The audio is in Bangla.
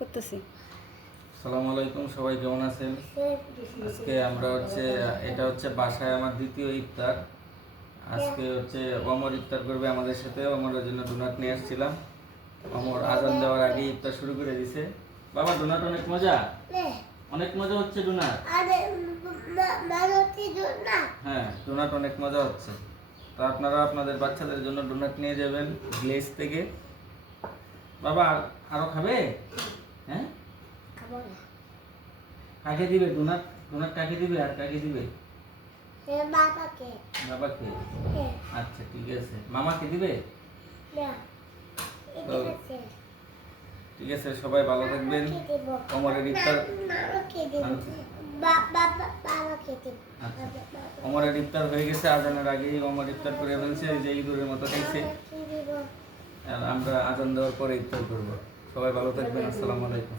করতেছি। আসসালামু আলাইকুম, সবাই কেমন আছেন? আজকে আমরা এটা হচ্ছে বাসায় আমার দ্বিতীয় ইফতার। আজকে অমর ইফতার করবে আমাদের সাথে। অমরের জন্য ডোনাট নিয়ে আসছিলাম। অমর আজান দেওয়ার আগে ইফতার শুরু করে দিছে। বাবা, ডোনাট অনেক মজা, অনেক মজা হচ্ছে ডোনাট। হ্যাঁ, ডোনাট অনেক মজা হচ্ছে। তো আপনারা আপনাদের বাচ্চাদের জন্য ডোনাট নিয়ে যাবেন গ্লেজ থেকে। বাবা, আরো খাবে? হ্যাঁ, কাকে দিবে ডোনাট? ডোনাট কাকে দিবে আর কাকে দিবে? বাবাকে। বাবাকে? আচ্ছা, ঠিক আছে। মামাকে দিবে? তো ঠিক আছে, সবাই ভালো থাকবেন। অমরের ইফতার অমরের ইফতার হয়ে গেছে। আজানের আগেই অমর ইফতার করে ফেলছে, যে ইঁদুরের মতো খাইছে। আর আমরা আজান দেওয়ার পরে ইফতার করবো। সবাই ভালো থাকবেন। আসসালামু আলাইকুম।